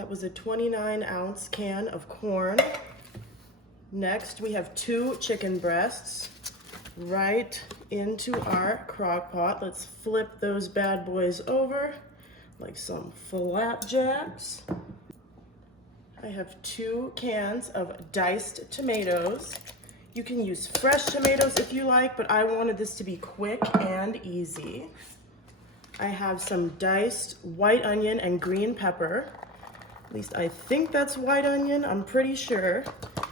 That was a 29-ounce can of corn. Next, we have 2 chicken breasts right into our crock pot. Let's flip those bad boys over like some flapjacks. I have 2 cans of diced tomatoes. You can use fresh tomatoes if you like, but I wanted this to be quick and easy. I have some diced white onion and green pepper. At least I think that's white onion, I'm pretty sure.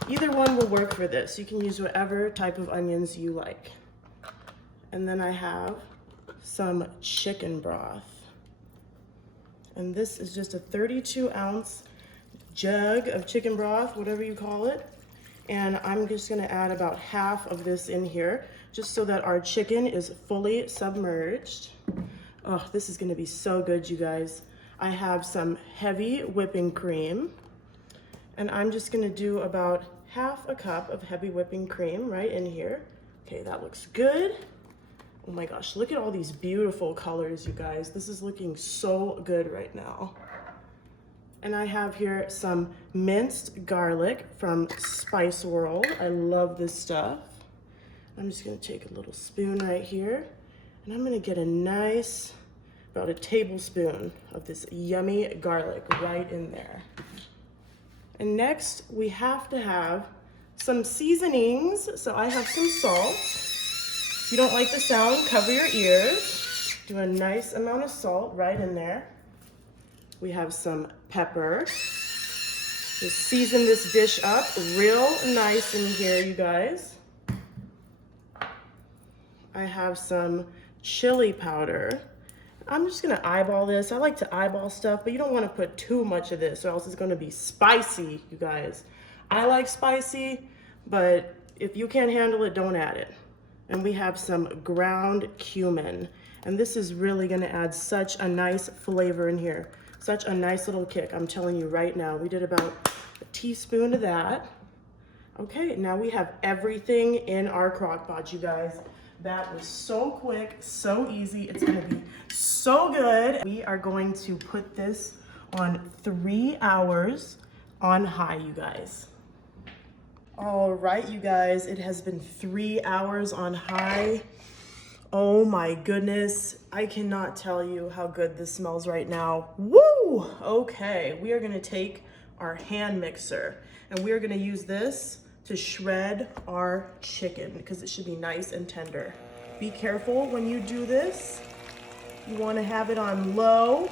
Either one will work for this. You can use whatever type of onions you like. And then I have some chicken broth. And this is just a 32-ounce jug of chicken broth, whatever you call it. And I'm just gonna add about half of this in here, just so that our chicken is fully submerged. Oh, this is gonna be so good, you guys. I have some heavy whipping cream, and I'm just gonna do about half a cup of heavy whipping cream right in here. Okay, that looks good. Oh my gosh, look at all these beautiful colors, you guys. This is looking so good right now. And I have here some minced garlic from Spice World. I love this stuff. I'm just gonna take a little spoon right here, and I'm gonna get a nice, about a tablespoon of this yummy garlic right in there. And next, we have to have some seasonings. So I have some salt. If you don't like the sound, cover your ears. Do a nice amount of salt right in there. We have some pepper. Just season this dish up real nice in here, you guys. I have some chili powder. I'm just gonna eyeball this. I like to eyeball stuff, but you don't wanna put too much of this or else it's gonna be spicy, you guys. I like spicy, but if you can't handle it, don't add it. And we have some ground cumin. And this is really gonna add such a nice flavor in here. Such a nice little kick, I'm telling you right now. We did about a teaspoon of that. Okay, now we have everything in our crock pot, you guys. That was so quick, so easy. It's gonna be so good. We are going to put this on 3 hours on high, you guys. All right, you guys, it has been 3 hours on high. Oh my goodness, I cannot tell you how good this smells right now. Woo! Okay, we are gonna take our hand mixer and we are gonna use this to shred our chicken because it should be nice and tender. Be careful when you do this. You wanna have it on low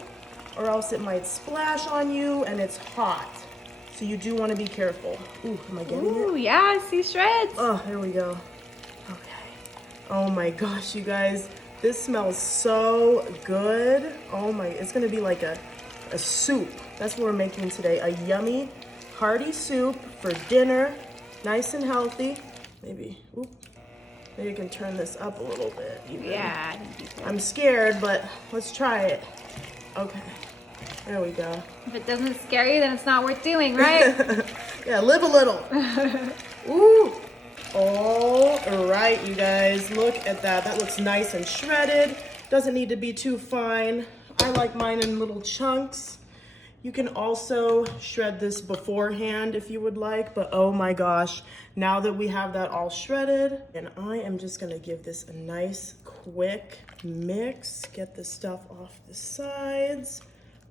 or else it might splash on you and it's hot. So you do wanna be careful. Ooh, am I getting it? Ooh, yeah, I see shreds. Oh, there we go. Okay. Oh my gosh, you guys. This smells so good. Oh my, it's gonna be like a soup. That's what we're making today. A yummy, hearty soup for dinner. Nice and healthy. Maybe you can turn this up a little bit. Even. Yeah. I'm scared, but let's try it. Okay, there we go. If it doesn't scare you, then it's not worth doing, right? Yeah, live a little. Ooh. All right, you guys, look at that. That looks nice and shredded. Doesn't need to be too fine. I like mine in little chunks. You can also shred this beforehand if you would like, but oh my gosh, now that we have that all shredded, and I am just gonna give this a nice quick mix, get the stuff off the sides.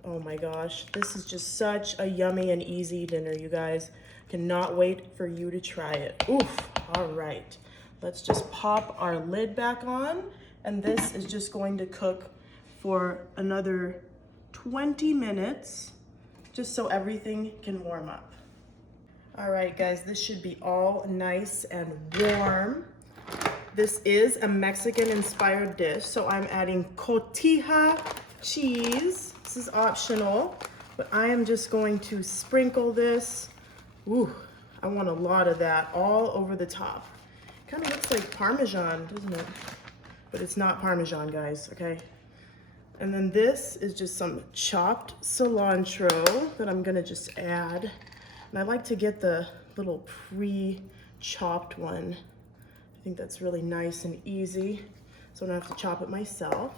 Oh my gosh, this is just such a yummy and easy dinner, you guys. Cannot wait for you to try it. Oof, all right. Let's just pop our lid back on, and this is just going to cook for another 20 minutes, just so everything can warm up. All right, guys, this should be all nice and warm. This is a Mexican-inspired dish, so I'm adding cotija cheese. This is optional, but I am just going to sprinkle this. Ooh, I want a lot of that all over the top. Kind of looks like Parmesan, doesn't it? But it's not Parmesan, guys, okay? And then this is just some chopped cilantro that I'm gonna just add. And I like to get the little pre-chopped one. I think that's really nice and easy, so I don't have to chop it myself.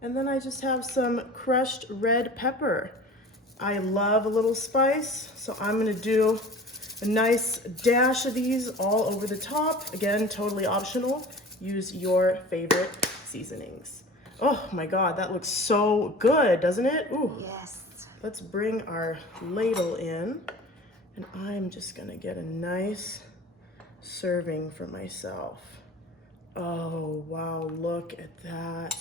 And then I just have some crushed red pepper. I love a little spice, so I'm gonna do a nice dash of these all over the top. Again, totally optional. Use your favorite seasonings. Oh my God, that looks so good, doesn't it? Ooh. Yes. Let's bring our ladle in, and I'm just gonna get a nice serving for myself. Oh, wow, look at that.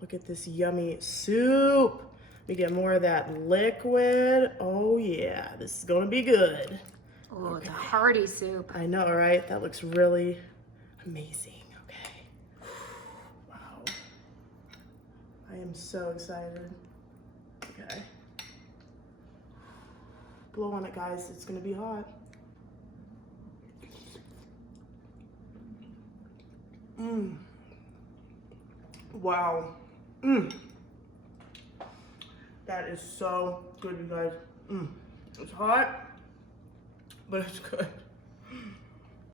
Look at this yummy soup. We get more of that liquid. Oh yeah, this is gonna be good. Oh, okay. The hearty soup. I know, right? That looks really amazing. Okay. Wow. I am so excited. Okay. Blow on it, guys. It's gonna be hot. Mmm. Wow. Mmm. That is so good, you guys. Mmm. It's hot, but it's good.